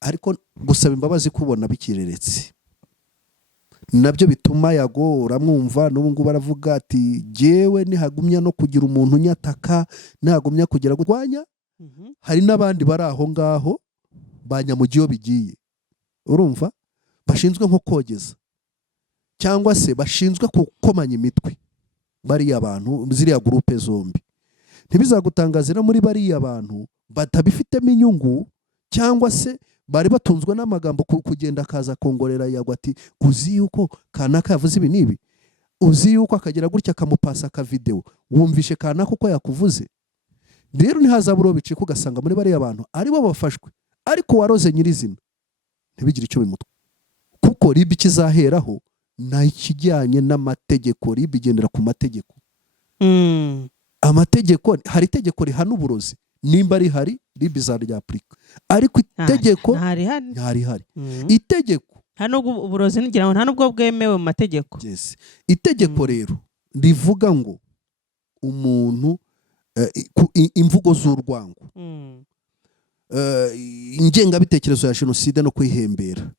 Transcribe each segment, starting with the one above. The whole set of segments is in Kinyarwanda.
ariko gusaba imbabazi kubona bikireretse nabyo bituma Yago uramwumva n'ubu ngubu baravuga ati jewe nihagumya no kugira umuntu nyataka nihagumya kugira gutwanya hari n'abandi bari aho ngaho banyamugiyo bigiye urumva bashinzwe nko kogeza cyangwa se bashinzwe kukomanya imitwe bari abantu ziriya groupe zombi ntibizagutangazira muri bari abantu batabifitemo inyungu cyangwa se bari batunzwe n'amagambo kugenda akaza kongorera Yago ati uzi yuko kanaka yavuze ibi nibi uzi yuko akagira gutya akamupasa aka video wumvishe kanaka uko yakuvuze rero ntihazaburo bicika ugasanga muri bari abantu aribo bafashwe ariko waroze nyirizina ntibigire icyo bimutwa kuko ribi kizaheraho na ikijyanye n'amategeko ribi igendera ku mategeko amategeko hari itegeko rihana uburozi nimba rihari ribi zaryaplika ariko itegeko ntari hari itegeko hano uburozi ngira ngo nta nubwo bwemewe mu mategeko itegeko rero rivuga ngo umuntu imvugo z'urwango ingengabitekerezo ya jenoside no kwihembera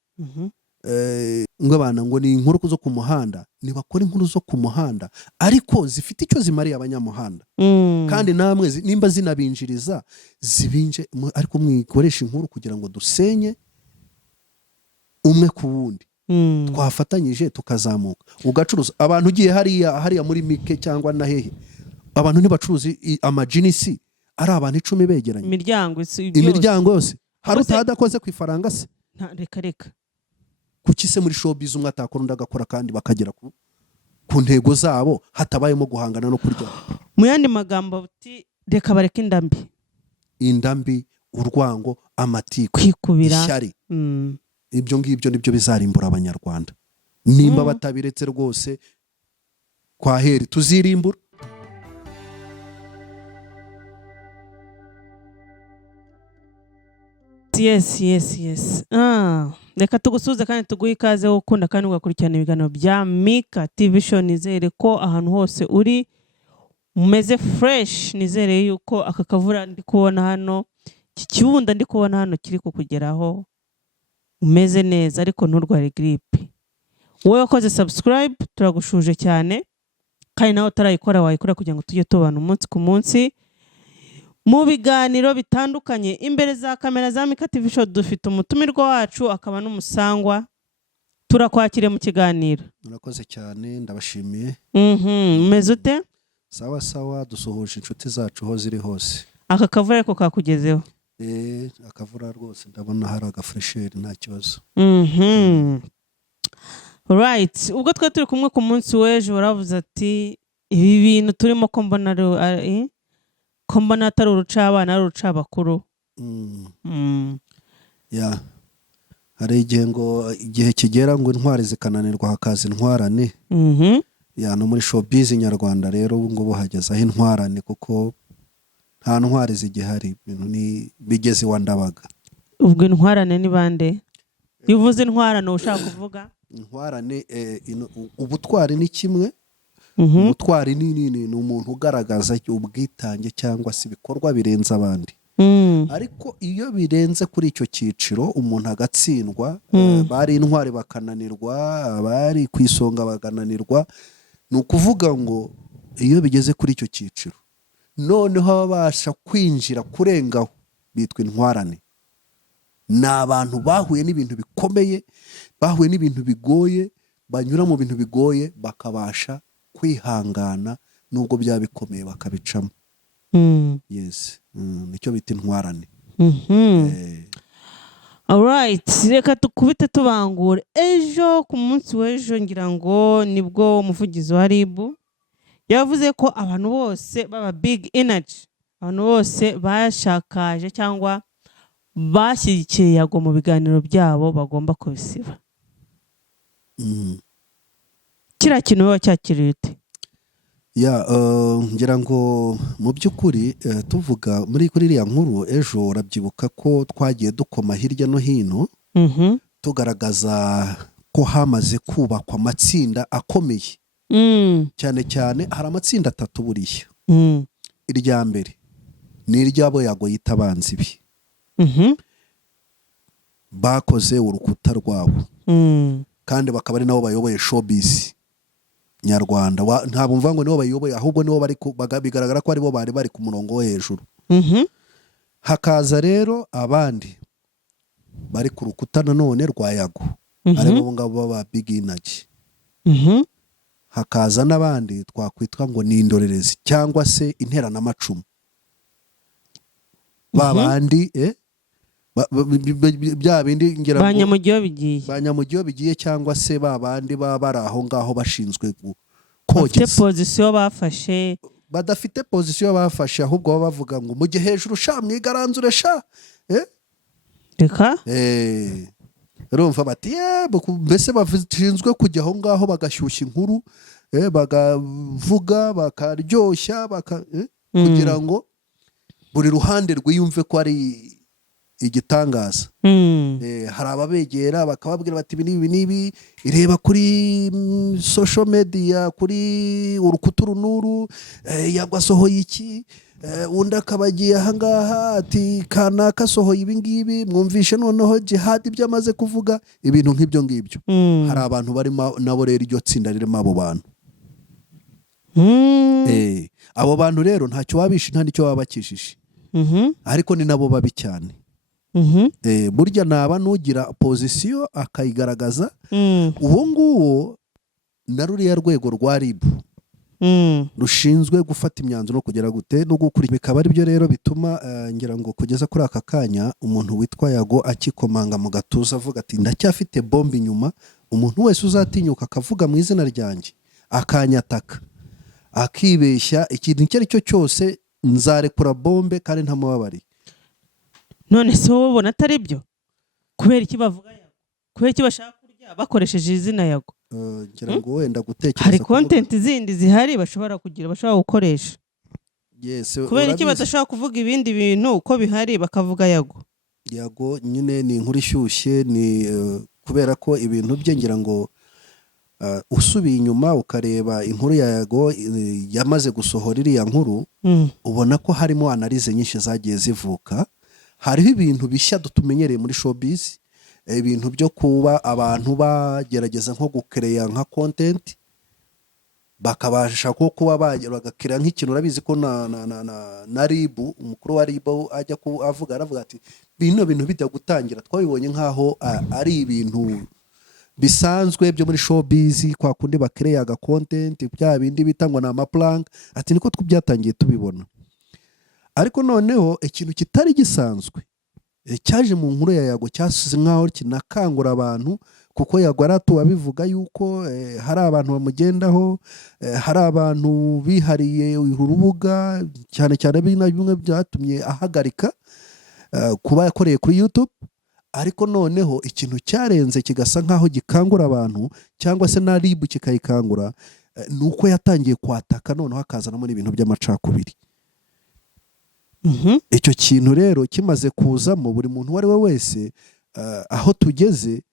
ngabana ngo ni inkuru zo ku muhanda nibakora inkuru zo ku muhanda ariko zifite icyo zimariye abanyamuhanda kandi namwe nimba zinabinjiriza zibinje ariko mwikoresha inkuru kugira ngo dusenye umwe ku wundi twafatanyije tukazamuka ugacuruza abantu ugiye hariya muri mike cyangwa na hehe abantu ntibacuruzi amajinisi ari abantu 10 begeranye imiryango yose hari utadakoze ku ifaranga se reka kuki se muri showbiz umwe atakora undi agakora kandi bakagera ku ntego zabo hatabayemo guhangana no kurya mu yandi magambo uti reka bareke indambi urwango amatiku kwikubira ishyari ibyo ngibyo nibyo bizarimbura abanyarwanda nimba batabiretse rwose kwa heri tuzirimbura yes reka tugusuze kandi tuguhe ikaze wo ukunda kandi ugakurikirana ibiganiro bya Mika TV show nizere ko ahantu hose uri umeze fresh nizere yuko aka kavura ndi kubona hano kibunda ndi kubona hano kiri kukugeraho umeze neza ariko nturware grippe wowe wakoze subscribe turagushuje cyane kandi nawe utarayikora wayikora kugira ngo tujye tubana umunsi ku munsi mu biganiro bitandukanye imbere za kamera za Mika TV show dufite umutumirwa wacu akaba n'umusangwa turakwakire mu kiganiro murakoze cyane ndabashimiye umeze ute sawa dusohoje inshuti zacu ho ziri hose aka kavura ariko kakugezeho akavura rwose ndabona hari agafresheri nta kibazo right ubwo twe turi kumwe ku munsi w'ejo baravuze ati ibi bintu turimo ko mbona atari urucabana ari urucabakuru hari igihe kigera ngo intwari zikananirwa hakaza intwarane no muri showbiz nyarwanda rero ubu ngubu hageze aho intwarane kuko nta ntwari zigihari ibintu ni bigeze iwa Ndabaga ubwo intwarane ni bande bivuze intwarane ushaka kuvuga intwarane ubutwari ni kimwe umutwari ni umuntu ugaragaza ubwitange cyangwa se ibikorwa birenze abandi ariko iyo birenze kuri icyo cyiciro umuntu agatsindwa bari intwari bakananirwa bari ku isonga bakananirwa ni ukuvuga ngo iyo bigeze kuri icyo cyiciro noneho babasha kwinjira kurengaho bitwa intwarane ni abantu bahuye n'ibintu bikomeye bahuye n'ibintu bigoye banyura mu bintu bigoye bakabasha kwihangana nubwo byaba bikomeye bakabicamo yes nicyo bita intwarane alright reka tukubite tubangure ejo ku munsi w'ejo ngira ngo nibwo umuvugizi wa RIB yavuze ko abantu bose baba big energy abantu bose bashakaje cyangwa bashyigikiye Yago mu biganiro byabo bagomba kubisiba kira kintu wowe cyakiriye ute ngira ngo mu by'ukuri tuvuga muri kuri iriya nkuru ejo urabyibuka ko twagiye dukoma hirya no hino tugaragaza ko hamaze kubakwa amatsinda akomeye cyane cyane hari amatsinda 3 buriya irya mbere ni iry'abo Yago yita abanzi be bakoze urukuta rwabo kandi bakaba ari nabo bayoboye showbiz nyarwanda. Ntabwo mvuga ngo nibo bayoboye, ahubwo nibo bigaragara ko aribo bari ku murongo wo hejuru. Hakaza rero abandi bari ku rukuta nanone rwa Yago, aribo ngabo baba Big Energy. Hakaza n'abandi twakwitwa ngo ni indorerezi cyangwa se interanamacumu, babandi bya bindi ngira ngo banyamugiyo bigiye cyangwa se babandi baba bari aho ngaho bashinzwe kogeza position bafashe, badafite position bafashe, ahubwo baba bavuga ngo mujye hejuru sha mwigaranzure sha reka urumva bati mbese bashinzwe kujya aho ngaho bagashyushya inkuru, bagavuga bakaryoshya kugira ngo buri ruhande rwiyumve ko ari igitangaza. Hari ababegera bakababwira bati ibi nibi ireba kuri social media, kuri urukuta runuru yagwasohoye iki, undi akabagiye ahangaha ati kanaka sohoye ibi ngibi, mwumvishe noneho Jihad ibyo amaze kuvuga, ibintu nk'ibyo ngibyo. Hari abantu barimo nabo rero iryo tsinda ririmo abo bantu. Abo bantu rero ntacyo wabishe nta nicyo wabakishije, ariko ni nabo babi cyane. Burya naba nugira position akayigaragaza, uwo nguwo na ruriya rwego rwa RIB rushinzwe gufata imyanzuro no kugera gute no gukurikira. Bikaba ari byo rero bituma ngira ngo kugeza kuri aka kanya umuntu witwa Yago akikomanga mu gatuza avuga ati ndacyafite bombe inyuma, umuntu wese uzatinyuka akavuga mu izina ryanjye akanyataka akibeshya ikintu icyo ari cyo cyose nzarekura bombe kandi ntamubabariye. None se wowe ubona atari byo? Kubera iki bavuga Yago? Kubera iki bashaka kurya bakoresheje izina Yago? Ngira ngo wenda gutekereza hari content zindi zihari bashobora gukoresha. Yes, kubera iki badashaka kuvuga ibindi bintu uko bihari bakavuga Yago? Yago nyine ni inkuru ishyushye, ni kubera ko ibintu bye ngira ngo usubiye inyuma ukareba inkuru ya Yago yamaze gusohora iriya nkuru, ubona ko harimo analize nyinshi zagiye zivuka. Hariho ibintu bishya dutumenyereye muri showbiz, ibintu byo kuba abantu bagerageza nko gukereya nka content, bakabasha ko kuba bagakira nk'ikintu. Urabizi ko na RIB, umukuru wa RIB ajya aravuga ati bino bintu bijya gutangira twabibonye nkaho ari ibintu bisanzwe byo muri showbiz, kwa kundi bakereya aga content bya bindi bitangwa na amaplank, ati niko twabyatangiye tubibona. Ariko noneho ikintu kitari gisanzwe cyaje mu nkuru ya Yago cyasize nkaho kinakangura abantu, kuko Yago aratuba bivuga yuko hari abantu bamugendaho, hari abantu bihariye urubuga cyane cyane bimwe byatumye ahagarika kuba yakoreye kuri YouTube. Ariko noneho ikintu cyarenze kigasa nkaho gikangura abantu cyangwa se na RIB kikayikangura, nuko yatangiye kwataka noneho akazanamo n'ibintu by'amacakubiri. Icyo kintu rero kimaze kuzamo, buri muntu uwo ari we wese aho tugeze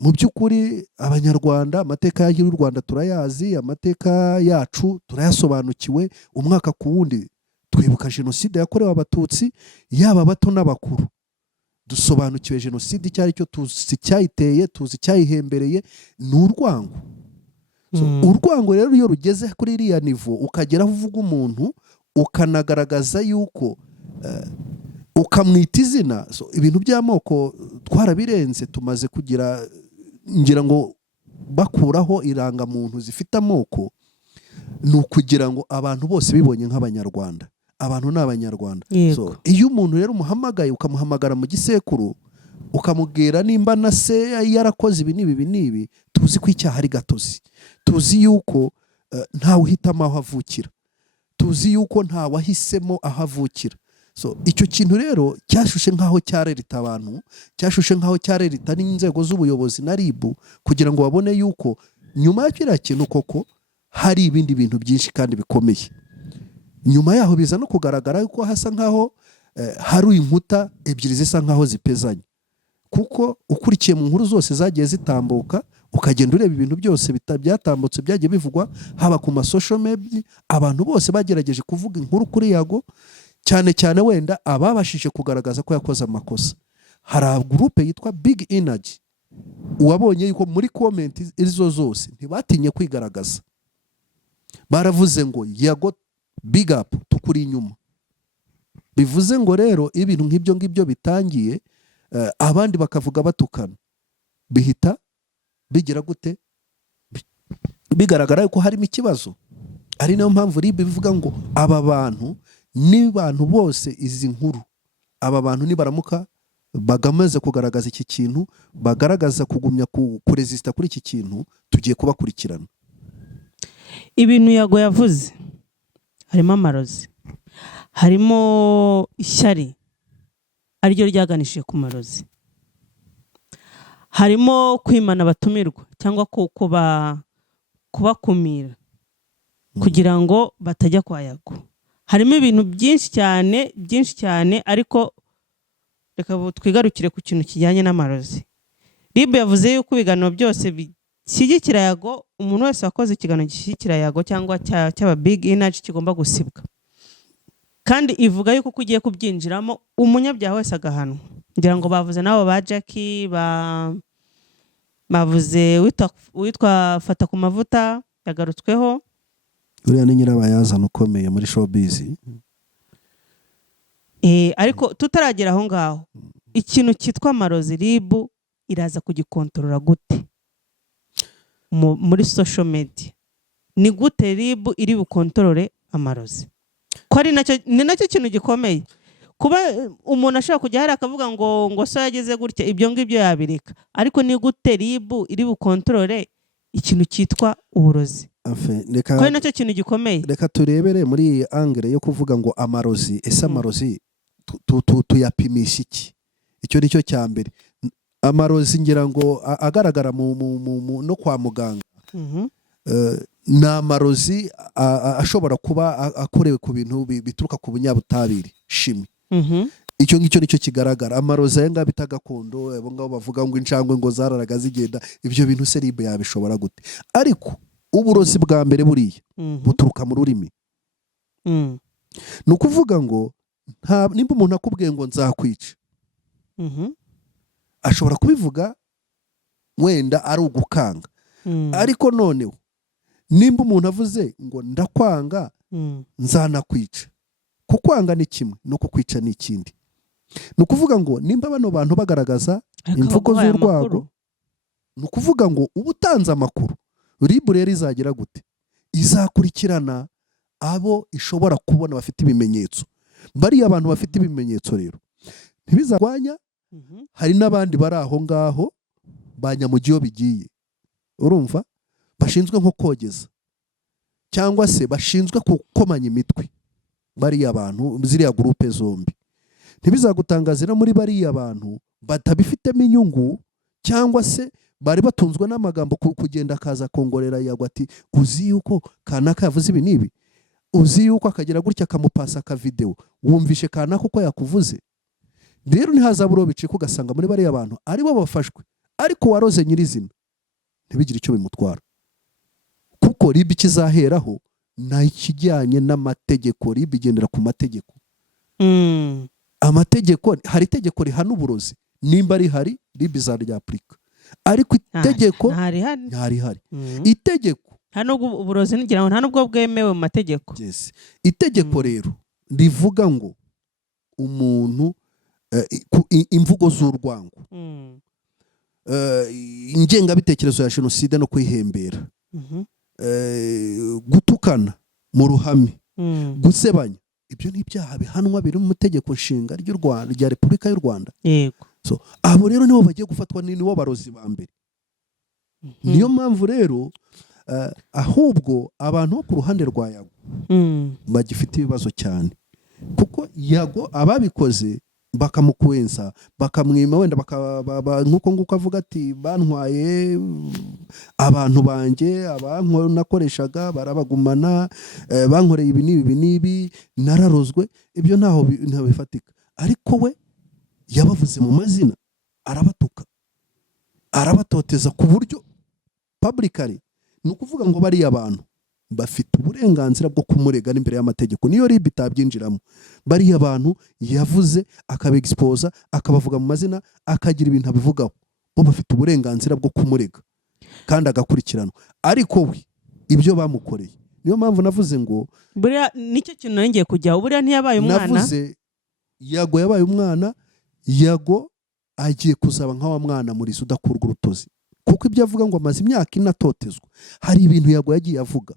mu by'ukuri abanyarwanda, amateka y'u Rwanda turayazi, amateka yacu turayasobanukiwe, umwaka ku wundi twibuka jenoside yakorewe abatutsi, yaba bato n'abakuru. Dusobanukiwe jenoside icyo ari cyo, tuzi icyayiteye, tuzi icyayihembereye, ni urwango. Urwango rero iyo rugeze kuri iriya nivo ukageraho uvuga umuntu ukanagaragaza yuko ukamwita izina, ibintu by'amoko twarabirenze, tumaze kugira ngira ngo bakuraho irangamuntu zifite amoko, ni ukugira ngo abantu bose bibonye nk'abanyarwanda. Abantu ni abanyarwanda. Iyo umuntu rero umuhamagaye ukamuhamagara mu gisekuru ukamubwira nimba na se yarakoze ibi n'ibi, tuzi ko icyaha ari gatozi, tuzi yuko ntawe uhitamo aho avukira, tuzi yuko ntawe ahisemo aho avukira. Icyo kintu rero cyashushe nkaho cyarerita abantu, cyashushe nkaho cyarerita n'inzego z'ubuyobozi na RIB, kugira ngo babone yuko nyuma ya kiriya kintu koko hari ibindi bintu byinshi kandi bikomeye. Nyuma yaho biza no kugaragara yuko hasa nkaho hari inkuta ebyiri zisa nkaho zipezanye, kuko ukurikiye mu nkuru zose zagiye zitambuka ukagenda ureba ibintu byose byatambutse byagiye bivugwa, haba ku masocial media, abantu bose bagerageje kuvuga inkuru kuri Yago, cyane cyane wenda ababashije kugaragaza ko yakoze amakosa. hari gurupe yitwa Big Energy uwabonye yuko muri komenti izo zose ntibatinye kwigaragaza, baravuze ngo Yago big up tukuri inyuma. Bivuze ngo rero ibintu nk'ibyo ngibyo bitangiye abandi bakavuga batukana, bihita bigira gute, bigaragara yuko harimo ikibazo. Ari nayo mpamvu RIB bivuga ngo aba bantu ni bantu bose izi nkuru, aba bantu nibaramuka bagamaze kugaragaza iki kintu, bagaragaza kugumya kuresista kuri iki kintu, tugiye kubakurikirana. Ibintu Yago yavuze harimo amarozi, harimo ishyari ariryo ryaganishije ku marozi, harimo kwimana abatumirwa cyangwa kubakumira kugira ngo batajya kwa Yago. Harimo ibintu byinshi cyane, ariko reka twigarukire ku kintu kijyanye n'amarozi. RIB yavuze yuko ibiganiro byose bishyigikira Yago, umuntu wese wakoze ikiganiro gishyigikira Yago cyangwa cy'aba Big Energy kigomba gusibwa, kandi ivuga yuko ugiye kubyinjiramo umunyabyaha wese agahanwa. Ngira ngo bavuze nabo ba Jackie, bavuze witwa Fata ku mavuta yagarutsweho, uriya ni nyirabayazana ukomeye muri showbiz. Ariko tutaragera aho ngaho, ikintu cyitwa amarozi RIB iraza kugikontorora gute muri social media? Ni gute RIB iri bukontorore amarozi? Ko ari nacyo kintu gikomeye. Kuba umuntu ashaka kujya hari akavuga ngo so yageze gutya, ibyo ngibyo yabireka, ariko ni gute RIB iri bukontorore ikintu cyitwa uburozi? Ko ari nacyo kintu gikomeye. Reka turebere muri iyi angle yo kuvuga ngo amarozi, ese amarozi tuyapimisha iki? Icyo nicyo cya mbere. Amarozi ngira ngo agaragara no kwa muganga, ni amarozi ashobora kuba akorewe ku bintu bituruka ku bunyabutabire, shimi. Icyo ngicyo nicyo kigaragara. Amarozi aya ngaya bita gakondo, abo ngabo bavuga ngo injangwe ngo zararaga zigenda, ibyo bintu se RIB yabishobora gute? Ariko uburozi bwa mbere buriya buturuka mu rurimi. Ni ukuvuga ngo nimba umuntu akubwiye ngo nzakwica, ashobora kubivuga wenda ari ugukanga, ariko noneho nimba umuntu avuze ngo ndakwanga nzanakwica, kukwanga ni kimwe no kukwica ni ikindi. Ni ukuvuga ngo nimba bano bantu bagaragaza imvugo z'urwago, ni ukuvuga ngo uba utanze amakuru, RIB rero izagira gute? Izakurikirana abo ishobora kubona bafite ibimenyetso. Bariya abantu bafite ibimenyetso rero ntibizarwanya. Hari n'abandi bari aho ngaho ba nyamugiyo bigiye, urumva, bashinzwe nko kogeza cyangwa se bashinzwe gukomanya imitwe. Bariya abantu, ziriya gurupe zombi, ntibizagutangaze no muri bariya bantu batabifitemo inyungu, cyangwa se bari batunzwe n'amagambo kugenda akaza kongorera Yago ati uzi yuko kanaka yavuze ibi nibi, uzi yuko akagira gutya akamupasa ka video, wumvishe kanaka uko yakuvuze. Rero ntihazaburo bicika ugasanga muri bariya bantu aribo bafashwe, ariko waroze nyirizina ntibigire icyo bimutwara, kuko RIB kizaheraho na ikijyanye n'amategeko. RIB igendera ku mategeko. Amategeko, hari itegeko rihana uburozi, nimba rihari RIB izaryapurika, ariko itegeko ntarihari. Itegeko hano uburozi ngira ngo nta nubwo bwemewe mu mategeko. Yes. Itegeko rero rivuga ngo umuntu imvugo z'urwango, ingengabitekerezo ya jenoside no kwihembera, gutukana mu ruhame, gusebanya, ibyo ni ibyaha bihanwa biri mu itegeko nshinga ry'u Rwanda, rya Repubulika y'u Rwanda. Yego. So abo rero nibo bagiye gufatwa, nibo barozi ba mbere. Niyo mpamvu rero ahubwo abantu bo ku ruhande rwa Yago bagifite ibibazo cyane, kuko Yago ababikoze bakamukwensa, bakamwima, wenda nkuko nguko avuga ati bantwaye abantu banjye, abantu nakoreshaga barabagumana, bankoreye ibi nibi, nararozwe. Ibyo ntaho bifatika. Ariko we yabavuze mu mazina, arabatuka, arabatoteza ku buryo publicly. Ni ukuvuga ngo bariya abantu bafite uburenganzira bwo kumurega n'imbere y'amategeko niyo RIB itabyinjiramo. Bariya abantu yavuze akabexposa akabavuga mu mazina akagira ibintu abivugaho, bo bafite uburenganzira bwo kumurega kandi agakurikiranwa. Ariko we ibyo bamukoreye, niyo mpamvu navuze ngo buriya nicyo kintu nongeye kujyaho, buriya ntiyabaye umwana. Navuze Yago yabaye umwana, Yago agiye kuzaba nk'awa mwana muri udakurwa urutozi, kuko ibyo avuga ngo amaze imyaka inatotezwa. Hari ibintu Yago yagiye avuga,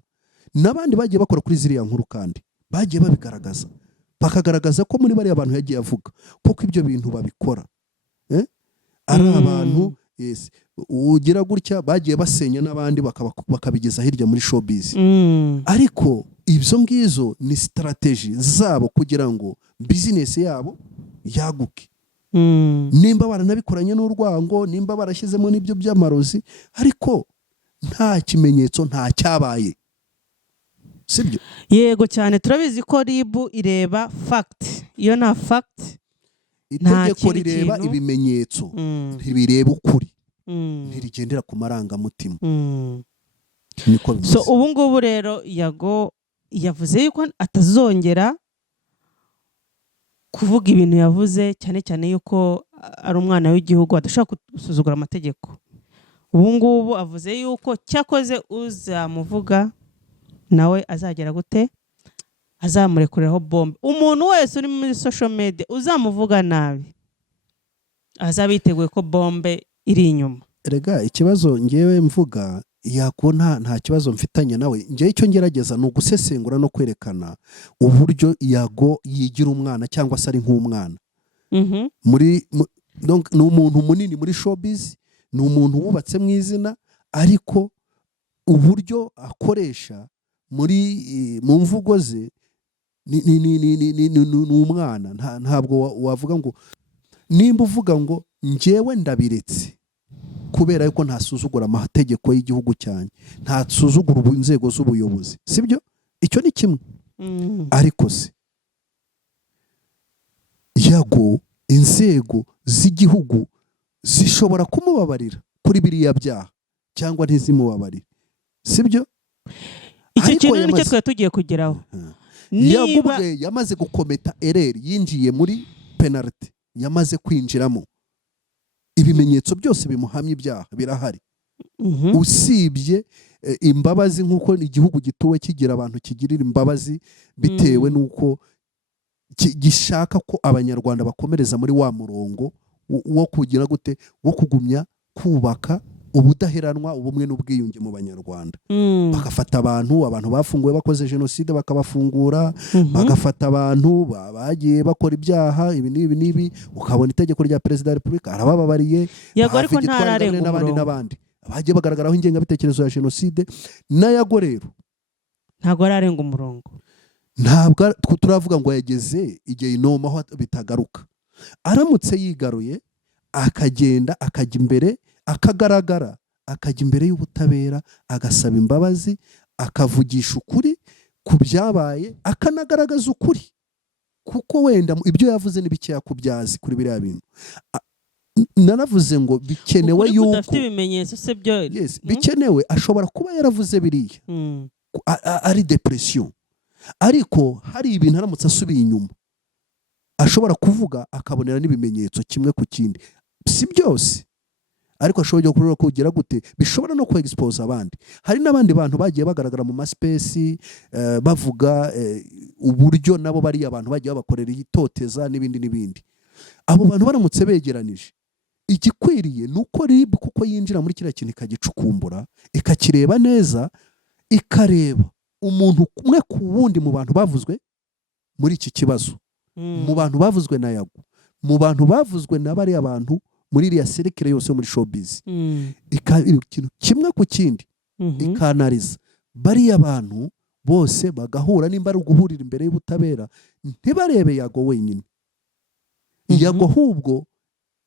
n'abandi bagiye bakora kuri ziriya nkuru kandi bagiye babigaragaza, bakagaragaza ko muri bariya abantu yagiye avuga kuko ibyo bintu babikora ari abantu ugira gutya bagiye basenya n'abandi bakabigeza hirya muri showbiz. Ariko ibyo ngizo ni strategy zabo kugira ngo business yabo yaguke. Nimba baranabikoranye n'urwango, nimba barashyizemo n'ibyo by'amarozi, ariko nta kimenyetso nta cyabaye, sibyo? Yego cyane, turabizi ko RIB ireba fact. Iyo nta fact, itegeko rireba ibimenyetso, ntibireba ukuri, ntirigendera ku marangamutima. Niko bimeze. So ubu ngubu rero Yago yavuze yuko atazongera kuvuga ibintu yavuze, cyane cyane yuko ari umwana w'igihugu adashobora gusuzugura amategeko. Ubu ngubu avuze yuko cyakoze uzamuvuga nawe azagera gute, azamurekuriraho bombe. Umuntu wese uri muri social media uzamuvuga nabi azabiteguye ko bombe iri inyuma. Erega ikibazo ngewe mvuga Yago nta kibazo mfitanye nawe. Ngewe icyo ngerageza ni ugusesengura no kwerekana uburyo Yago yigira umwana cyangwa se ari nk'umwana. Ni umuntu munini muri showbiz, ni umuntu wubatse mu izina, ariko uburyo akoresha mu mvugo ze ni umwana. Ntabwo wavuga ngo nimba uvuga ngo ngewe ndabiretse kubera yuko ntasuzugura amategeko y'igihugu cyane, ntasuzugura inzego z'ubuyobozi, sibyo? Icyo ni kimwe. Ariko se Yago inzego z'igihugu zishobora kumubabarira kuri biriya byaha cyangwa ntizimubabarire, sibyo? Icyo kintu nicyo twari tugiye kugeraho. Yago yamaze gukometa erreur, yinjiye muri penalty, yamaze kwinjiramo. Ibimenyetso byose bimuhamya ibyaha birahari. Usibye imbabazi, nk'uko igihugu gituwe kigira abantu kigirira imbabazi bitewe n'uko gishaka ko abanyarwanda bakomereza muri wa murongo wo kugira gute, wo kugumya kubaka ubudaheranwa, ubumwe n'ubwiyunge mu banyarwanda. Bagafata abantu bafunguwe bakoze jenoside bakabafungura, bagafata abantu bagiye bakora ibyaha ibi n'ibi, ukabona itegeko rya Perezida wa Repubulika arabababariye. Yego, ariko ntararenga n'abandi bagiye bagaragaraho ingengabitekerezo ya jenoside. Na Yago rero ntabwo ararenga umurongo, ntabwo turavuga ngo yageze igihe inoma aho bitagaruka. Aramutse yigaruye akagenda akajya imbere, akagaragara, akajya imbere y'ubutabera, agasaba imbabazi, akavugisha ukuri ku byabaye, akanagaragaza ukuri, kuko wenda ibyo yavuze ni bikeya kubyazi kuri biriya bintu. Naravuze ngo bikenewe yuko udafite ibimenyetso se byo. Yes, bikenewe ashobora kuba yaravuze biriya ari depression, ariko hari ibintu aramutse asubiye inyuma ashobora kuvuga akabonera n'ibimenyetso kimwe ku kindi. Si byose, ariko ashobora kugira gute bishobora no ku-expose abandi. Hari n'abandi bantu bagiye bagaragara mu maspesi bavuga uburyo nabo bari abantu bagiye bakorera itoteza n'ibindi. Abo bantu baramutse begeranije, igikwiriye nuko RIB kuko yinjira muri kiriya kintu ikagicukumbura, ikakireba neza, ikareba umuntu kumwe ku wundi mu bantu bavuzwe muri iki kibazo, mu bantu bavuzwe na Yago, mu bantu bavuzwe na bari abantu muri iriya serikire yose muri showbiz, ikintu kimwe ku kindi, ikanariza bariya abantu bose bagahura, nimba ari uguhurira imbere y'ubutabera, ntibarebe Yago wenyine. Yago ahubwo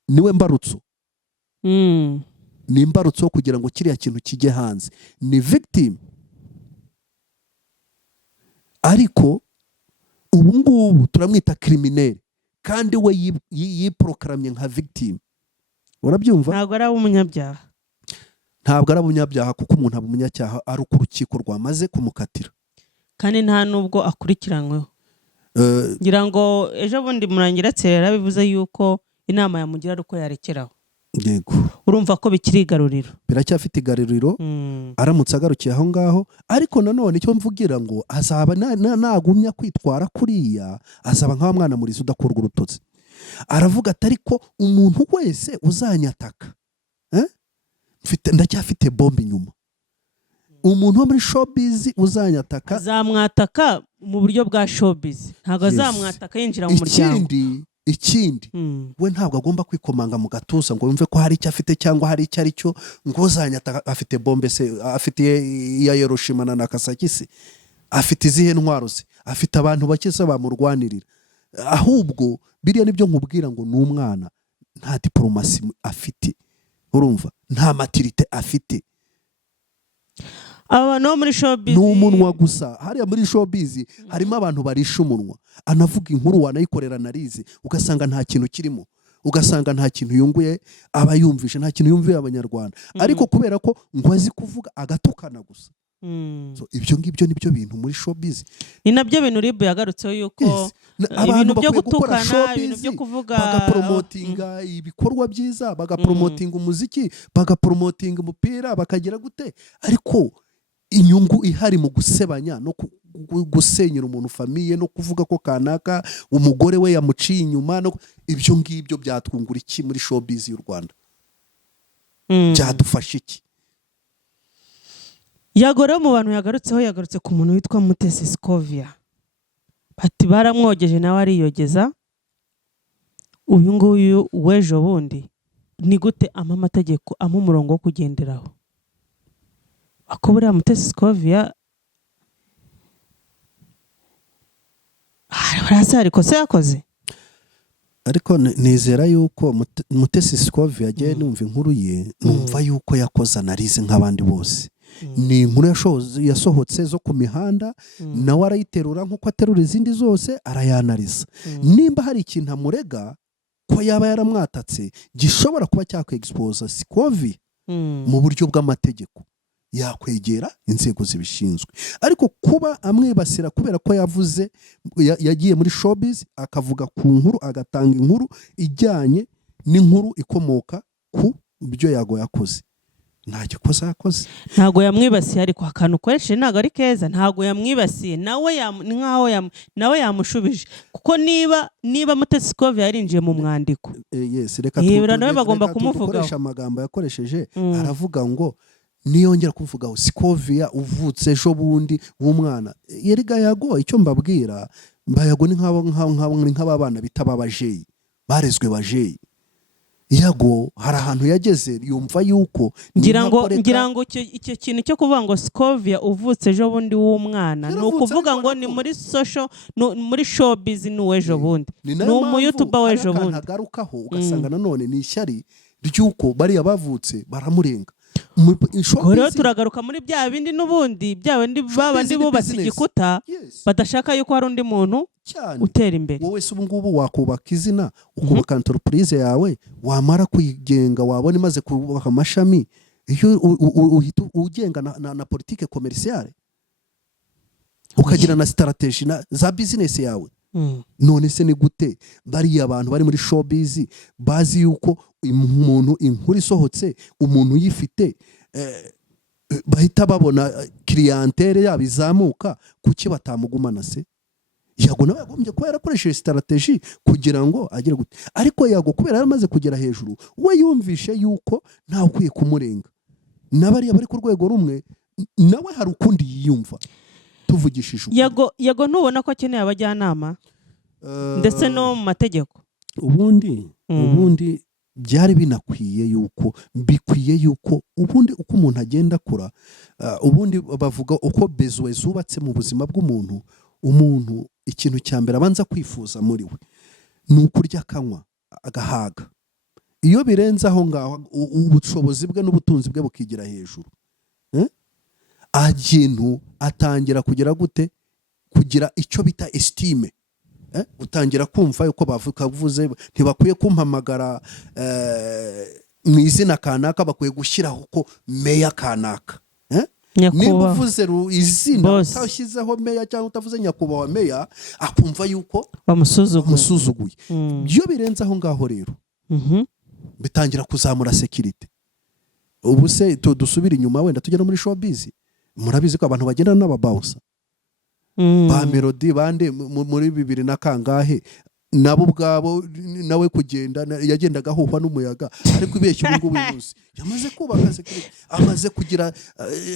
niwe mbarutso, ni imbarutso kugira ngo kiriya kintu kijye hanze. Ni victim, ariko ubu ngubu turamwita criminel kandi we yiprokaramye nka victim. Urabyumva? Ntabwo ari umunyabyaha. ntabwo ari umunyabyaha kuko umuntu aba umunyacyaha ari uko urukiko rwamaze kumukatira kandi nta nubwo akurikiranyweho. Eh, ngira ngo ejo bundi Murangiratse yarabivuze yuko inama yamugira ari uko yarekeraho. yego urumva ko bikiri igaruriro. biracyafite igaruriro aramutse agarukiye aho ngaho, ariko nanone icyo mvugira ngo azaba nagumya kwitwara kuriya azaba nk'awa mwana muriza udakurwa urutozi. Aravuga ati ariko umuntu wese uzanyataka ndacyafite bombe inyuma. Umuntu wo muri showbiz uzanyataka azamwataka mu buryo bwa showbiz, ntabwo azamwataka yinjira mu muryango. ikindi we ntabwo agomba kwikomanga mu gatuza ngo yumve ko hari icyo afite cyangwa hari icyo ari cyo, ngo uzanyataka afite bombe se, afite iya Hiroshima na Nagasaki se, afite izihe ntwaro se, afite abantu bake se bamurwanirira. Ahubwo biriya nibyo nkubwira ngo ni umwana, nta diplomasi afite, urumva, nta maturite afite. Abantu bo muri showbiz ni umunwa gusa. Hariya muri showbiz harimo abantu barisha umunwa, anavuga inkuru wanayikorera analize ugasanga nta kintu kirimo, ugasanga nta kintu yunguye aba yumvishe, nta kintu yumviye abanyarwanda, ariko kubera ko ngo azi kuvuga agatukana gusa. So ibyo ngibyo nibyo bintu muri showbiz, ni nabyo bintu RIB yagarutseho yuko abantu byo bakwiye gukora gutukana, ibintu showbiz byo kuvuga bagapromotinga ibikorwa byiza, bagapromotinga umuziki, bagapromotinga umupira, bakagira gute, ariko inyungu ihari mu gusebanya no gusenyera umuntu famiye no kuvuga ko kanaka umugore we yamuciye inyuma, no ibyo ngibyo byatwungura iki muri showbiz y'u Rwanda? Byadufasha iki? Yagore mu bantu yagarutseho, yagarutse ku muntu witwa Mutesi Scovia. Bati baramwogeje nawe ariyogeza. Uyu nguyu w'ejo bundi ni gute amategeko umurongo wo kugenderaho? Akubura Mutesi Scovia arasari ko se yakoze, ariko nizera yuko Mutesi Scovia agiye numva inkuru ye, numva yuko yakoze analize nk'abandi bose. Ni inkuru yasohotse zo ku mihanda, nawe arayiterura nk'uko aterura izindi zose arayanaliza. Nimba hari ikintu amurega ko yaba yaramwatatse gishobora kuba cyakweexpose Scovia mu buryo bw'amategeko, yakwegera inzego zibishinzwe. Ariko kuba amwibasira kubera ko yavuze yagiye muri showbiz akavuga ku nkuru, agatanga inkuru ijyanye n'inkuru ikomoka ku byo Yago yakoze, nta gikosa yakoze. Ntago yamwibasiye, ariko akantu ukoresheje ntago ari keza. Ntago yamwibasiye, nawe yamushubije, kuko niba Mutesi Scovia yarinjiye mu mwandiko, yes, reka nawe bagomba kumuvugaho. Dukoresha amagambo yakoresheje, aravuga ngo niyongera kuvugaho Scovia uvutse ejo bundi w'umwana. Yeriga Yago, icyo mbabwira, Yago ni nk'abana bita babajeyi, barezwe bajeyi. Yago hari ahantu yageze yumva yuko ngira ngo icyo kintu cyo kuvuga ngo Scovia uvutse ejo bundi w'umwana ni ukuvuga ngo ni muri social, muri showbiz ni uw'ejo bundi, ni umu-YouTuber w'ejo bundi. Agarukaho ugasanga nanone ni ishyari ry'uko bariya bavutse baramurenga. Rero turagaruka muri bya bindi n'ubundi, bya bindi babandi bubatse igikuta badashaka yuko hari undi muntu utera imbere. Wowe se ubu ngubu wakubaka izina, ukubaka entreprise yawe, wamara kuyigenga, wabona imaze kubaka amashami, iyo ugenga na politique commerciale, ukagira na strategy za business yawe. None se ni gute bariya abantu bari muri showbiz bazi yuko umuntu inkuru isohotse umuntu yifite bahita babona clientele yabizamuka, kuki batamugumana se? Yago nawe yagombye kuba yarakoresheje strategy kugira ngo agire gute, ariko Yago kubera yaramaze kugera hejuru, we yumvishe yuko ntawe ukwiye kumurenga. Nabariya bari ku rwego rumwe, nawe hari ukundi yiyumva. Tuvugishije Yago ntubona ko akeneye abajyanama ndetse no mu mategeko? Ubundi byari bikwiye yuko ubundi uko umuntu agenda akura, ubundi bavuga uko besoin zubatse mu buzima bw'umuntu. Umuntu ikintu cya mbere abanza kwifuza muri we ni ukurya akanywa agahaga. Iyo birenze aho ngaho ubushobozi bwe n'ubutunzi bwe bukigira hejuru, ikintu atangira kugira gute, kugira icyo bita estime. Utangira kumva yuko bavuze ntibakwiye kumpamagara mu izina kanaka bakwiye gushyiraho ko meya kanaka. Niba nyakubahwa uvuze izina Boss. utashyizeho meya cyangwa utavuze nyakubahwa meya akumva yuko bamusuzuguye. umusuzuguye. Iyo birenze aho ngaho rero bitangira kuzamura sekirite. Ubu se dusubira inyuma wenda tugera muri showbiz, murabizi ko abantu bagendana n'ababawusa ba Melody bande muri 2000 na kangahe nabo ubwabo nawe kugenda yagendaga ahuhwa n'umuyaga, ariko ibeshye ubu ngubu yuzi yamaze kubaka sekirite, amaze kugira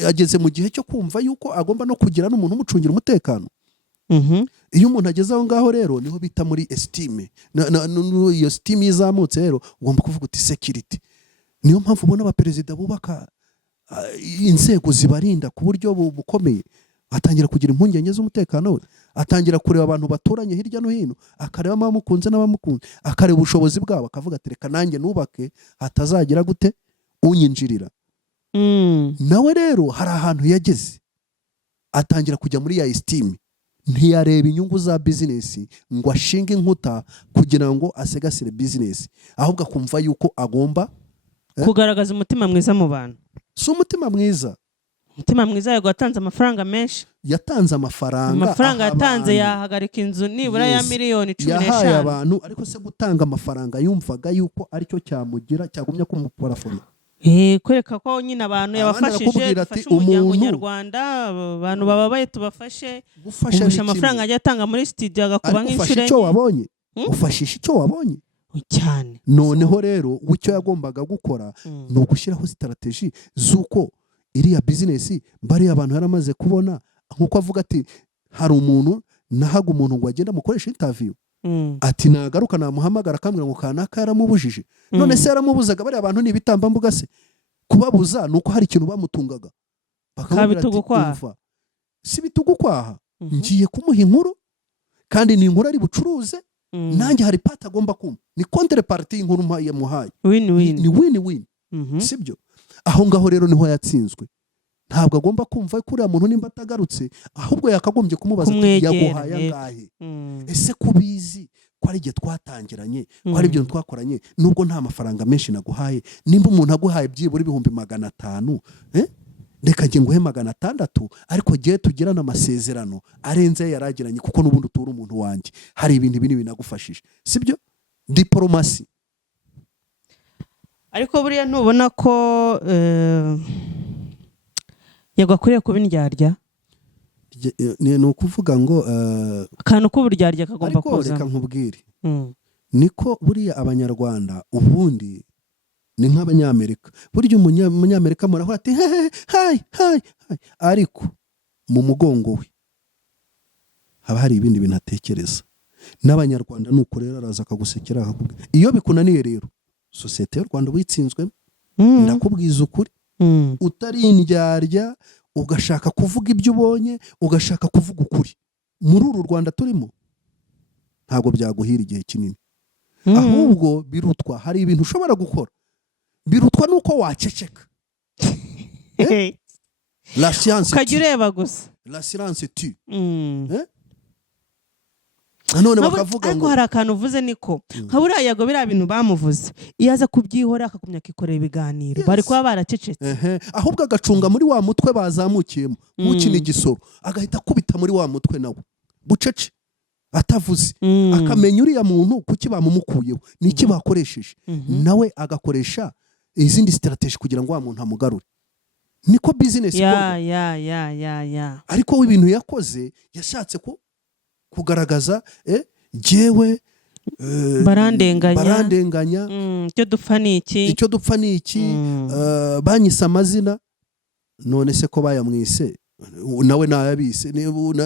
ageze mu gihe cyo kumva yuko agomba no kugira n'umuntu umucungira umutekano. Iyo umuntu ageze aho ngaho rero niho bita muri estime, iyo estime izamutse rero ugomba kuvuga uti security. Niyo mpamvu ubona abaperezida bubaka inzego zibarinda ku buryo bukomeye, atangira kugira impungenge z'umutekano we, atangira kureba abantu baturanye hirya no hino, akareba abamukunze n'abamukunze, akareba ubushobozi bwabo, akavuga ati reka nanjye nubake hatazagira gute unyinjirira. Nawe rero hari ahantu yageze atangira kujya muri ya estime, ntiyareba inyungu za business ngo ashinge inkuta kugira ngo asegasire business, ahubwo akumva yuko agomba kugaragaza umutima mwiza mu bantu. Si umutima mwiza, umutima mwiza yago yatanze amafaranga menshi, yatanze amafaranga yatanze yahagarika inzu nibura ya miliyoni 15 yahaye abantu, ariko se gutanga amafaranga yumvaga yuko aricyo cyamugira cyagumya kumuparafona. Kwereka ko nyine abantu yabafashije, dufashe umuryango nyarwanda, abantu bababaye tubafashe, gufasha amafaranga ajya atanga muri studio agakuba nk'inshuro icyo wabonye ufashisha icyo wabonye cyane. Noneho rero icyo yagombaga gukora ni ugushyiraho strategy z'uko iriya business bari abantu yaramaze kubona, nkuko avuga ati hari umuntu nahaga umuntu ngo agenda mukoresha interview, ati nagaruka namuhamagara akambwira ngo kanaka yaramubujije. None se yaramubuzaga bari abantu ni ibitambambuga se? Kubabuza nuko hari ikintu bamutungaga bakabitugukwaha. Si bitugukwaha, ngiye kumuha inkuru kandi ni inkuru ari bucuruze, nanjye hari part agomba kumva, ni counterparty y'inkuru yamuhaye, ni win-win. Sibyo? Aho ngaho rero niho yatsinzwe. Ntabwo agomba kumva ko uriya muntu nimba atagarutse, ahubwo yakagombye kumubaza ati yaguhaye angahe, ese kubizi ko ari igihe twatangiranye, ko ari ibyo twakoranye, nubwo nta mafaranga menshi naguhaye, nimba umuntu aguhaye byibura 500, reka nge nguhe 600, ariko gihe tugirana amasezerano arenze yaragiranye, kuko n'ubundi utura umuntu wanjye, hari ibintu bini binagufashije. Sibyo? Diplomasi. Ariko buriya ntubona ko yagakwiye kuba indyarya? Ni ukuvuga ngo akantu k'uburyarya kagomba kuza. Reka nkubwire, niko buriya abanyarwanda ubundi ni nk'abanyamerika. Burya umunyamerika murahora ati hi, ariko mu mugongo we haba hari ibindi bintu atekereza. N'abanyarwanda nuko rero araza akagusekera akakubwira. Iyo bikunaniye rero sosiyete y'u Rwanda witsinzwe, ndakubwiza ukuri, utari indyarya ugashaka kuvuga ibyo ubonye, ugashaka kuvuga ukuri, muri uru Rwanda turimo ntabwo byaguhira igihe kinini. Ahubwo birutwa, hari ibintu ushobora gukora birutwa nuko waceceka. La science ukajya gusa, la science tu none bakavuga ngo hari akantu uvuze niko nka buriya yago biriya bintu bamuvuze, iyo aza kubyihora akakumya akikorera ibiganiro, bari kuba baracecetse. Ahubwo agacunga muri wa mutwe bazamukiyemo nk'ukina igisoro, agahita akubita muri wa mutwe nawe bucece atavuze, akamenya uriya muntu kuki bamumukuyeho, niki bakoresheje, nawe agakoresha izindi strategy kugira ngo wa muntu amugarure. Niko business ya ariko w'ibintu yakoze yashatse kugaragaza jewe barandenganya, icyo dupfa ni iki, banyise amazina, none se ko bayamwise nawe nayabise,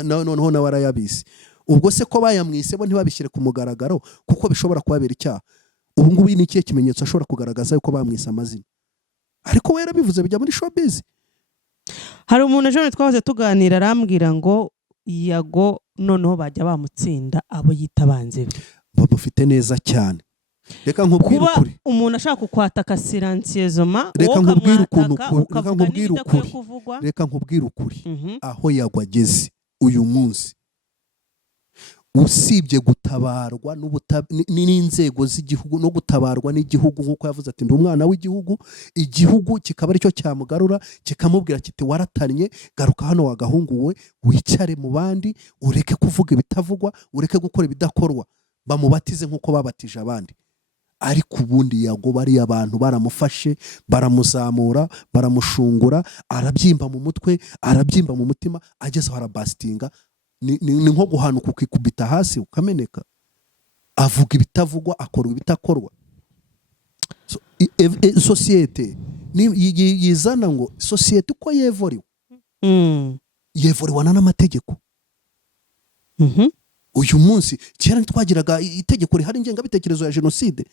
noneho nawe arayabise. Ubwo se ko bayamwise bo ntibabishyire ku mugaragaro kuko bishobora kubabera icyaha. Ubu ngubu ni ikihe kimenyetso ashobora kugaragaza yuko bamwise amazina? Ariko we yarabivuze bijya muri showbiz. Hari umuntu ejo twahoze tuganira arambwira ngo yago noneho bajya bamutsinda abo yitabanze bamufite neza cyane. Reka nkubwire ukuri, kuba umuntu ashaka kukwataka silenciezement, reka nkubwire ukuri, aho yagwageze uyu munsi usibye gutabarwa n'inzego z'igihugu no gutabarwa n'igihugu, nk'uko yavuze ati ndi umwana w'igihugu, igihugu kikaba aricyo cyamugarura kikamubwira kiti waratanye, garuka hano wagahunguwe, wicare mu bandi, ureke kuvuga ibitavugwa, ureke gukora ibidakorwa, bamubatize nk'uko babatije abandi. Ariko ubundi Yago bariya abantu baramufashe, baramuzamura, baramushungura, arabyimba mu mutwe, arabyimba mu mutima, ageze aho arabasitinga. Ni nko guhanuka ukikubita hasi ukameneka. Avuga ibitavugwa, akora ibitakorwa. Sosiyete yizana ngo sosiyete uko yevoriwe, yevoriwe n'amategeko. Uyu munsi kera ntitwagiraga itegeko rihana ingengabitekerezo ya jenoside,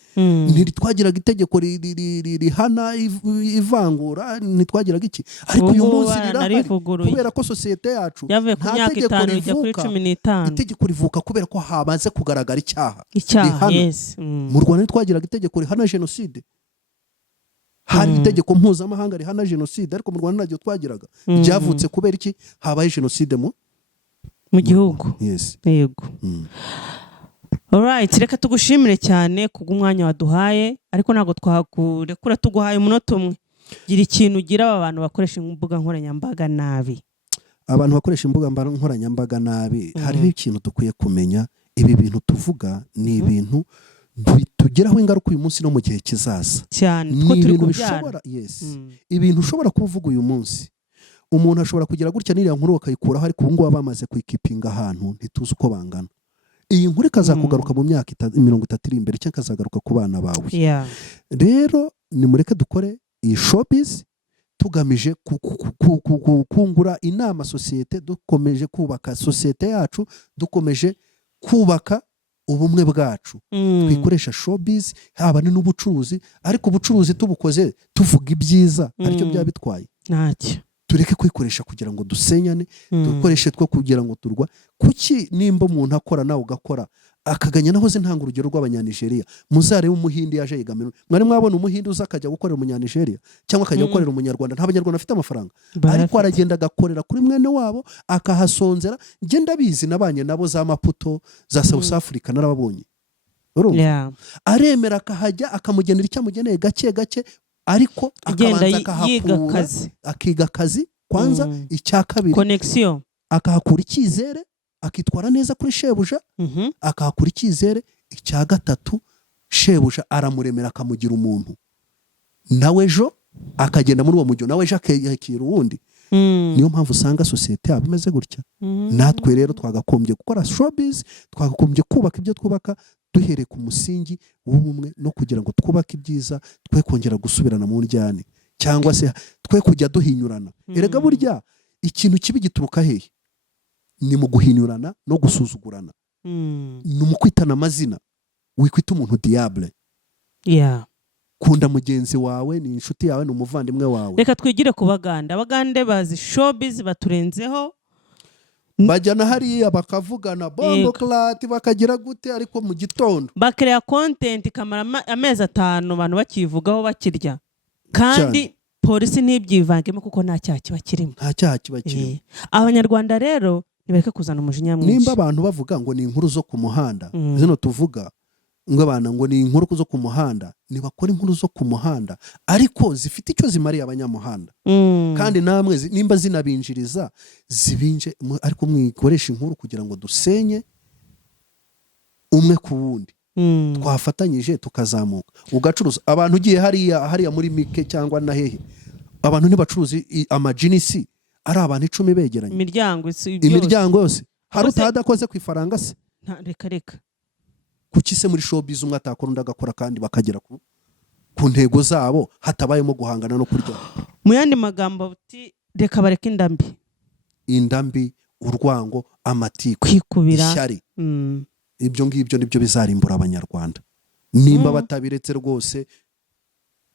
ntitwagiraga itegeko rihana ivangura, ntitwagiraga iki. Ariko uyu munsi rirahari kubera ko sosiyete yacu nta tegeko rivuka, itegeko rivuka kubera ko hamaze kugaragara icyaha. Mu Rwanda ntitwagiraga itegeko rihana jenoside, hari itegeko mpuzamahanga rihana jenoside, ariko mu Rwanda ntabyo twagiraga. Byavutse kubera iki? Habaye jenoside mu gihugu. Yego. Alright, reka tugushimire cyane kubw'umwanya waduhaye, ariko ntabwo twakurekura tuguhaye umunota umwe. Gira ikintu ugira aba bantu bakoresha imbuga nkoranyambaga nabi. Abantu bakoresha imbuga nkoranyambaga nabi, hariho ikintu dukwiye kumenya. Ibi bintu tuvuga ni ibintu bitugeraho ingaruka uyu munsi no mu gihe kizaza cyane. Ni ibintu bishobora, ibintu ushobora kuvuga uyu munsi, umuntu ashobora kugira gutya n'iriya nkuru bakayikuraho, ariko ubu ngubu bamaze kuyikipinga ahantu ntituzi uko bangana. Iyi nkuru ikazakugaruka mu myaka 30 iri imbere, cyangwa ikazagaruka ku bana bawe. Rero nimureke dukore iyi showbiz tugamije kungura inama sosiyete, dukomeje kubaka sosiyete yacu, dukomeje kubaka ubumwe bwacu. Twikoresha showbiz haba n'ubucuruzi, ariko ubucuruzi tubukoze tuvuga ibyiza, aricyo byaba bitwaye. Ntacyo. Tureke kwikoresha kugira ngo dusenyane, dukoreshe two kugira ngo turwa. Kuki nimba umuntu akora nawe ugakora akaganya? Nahoze ntanga urugero rw'Abanyanigeria. Muzarebe umuhindi yaje yigamira. Mwari mwabona umuhindi uza akajya gukorera Umunyanigeria cyangwa akajya gukorera Umunyarwanda? Nta Banyarwanda afite amafaranga, ariko aragenda agakorera kuri mwene wabo akahasonzera. Ngenda bizi nabanye nabo za Maputo, za South Africa, narababonye. Aremera akahajya akamugenera icyo amugeneye gake gake, ariko akabanza akahakura, akiga akazi kwanza, icya kabiri connection, akahakura icyizere, akitwara neza kuri shebuja, akahakura icyizere, icya gatatu shebuja aramuremera akamugira umuntu, nawe ejo akagenda muri uwo mujyo, nawe ejo akakira uwundi. Niyo mpamvu usanga sosiyete yabo imeze gutya. Natwe rero twagakombye gukora showbiz, twagakombye kubaka ibyo twubaka duhereye ku musingi w'ubumwe, no kugira ngo twubake ibyiza, twe kongera gusubirana mu njyane, cyangwa se twe kujya duhinyurana. Erega burya ikintu kibi gituruka hehe? Ni mu guhinyurana no gusuzugurana. Ni mu kwitana amazina. Wikwita umuntu diable. Kunda mugenzi wawe, ni inshuti yawe, ni umuvandimwe wawe. Reka twigire ku Baganda. Abagande bazi showbiz baturenzeho. Bajyana hariya bakavugana bombo clat, bakagira gute, ariko mu gitondo bakreya content kamara amezi 5 abantu bakivugaho bakirya, kandi polisi ntibyivangemo kuko nta cyaha kiba kirimo. Abanyarwanda rero nibareke kuzana umujinya mwinshi. Nimba abantu bavuga ngo ni inkuru zo ku muhanda, zino tuvuga ngo abana ngo ni inkuru zo ku muhanda, nibakora inkuru zo ku muhanda ariko zifite icyo zimariye abanyamuhanda. Kandi namwe nimba zinabinjiriza zibinje, ariko mwikoresha inkuru kugira ngo dusenye umwe ku wundi. Twafatanyije tukazamuka. Ugacuruza abantu ugiye hariya muri Mike cyangwa na hehe, abantu ntibacuruzi amajinisi, ari abantu 10 begeranye imiryango yose. Hari utadakoze ku ifaranga se? Reka kuki se muri showbiz umwe atakora undi agakora kandi bakagera ku ntego zabo hatabayemo guhangana no kurya? Mu yandi magambo uti reka bareke indambi, urwango, amatiku, kwikubira, ishyari. Ibyo ngibyo nibyo bizarimbura Abanyarwanda. Nimba batabiretse rwose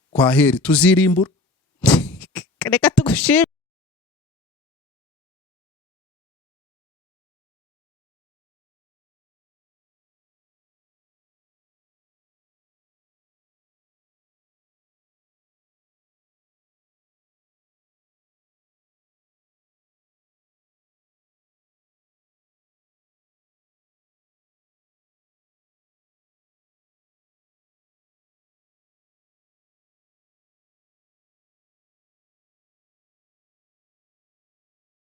kwaheri tuzirimbura. Reka tugushime.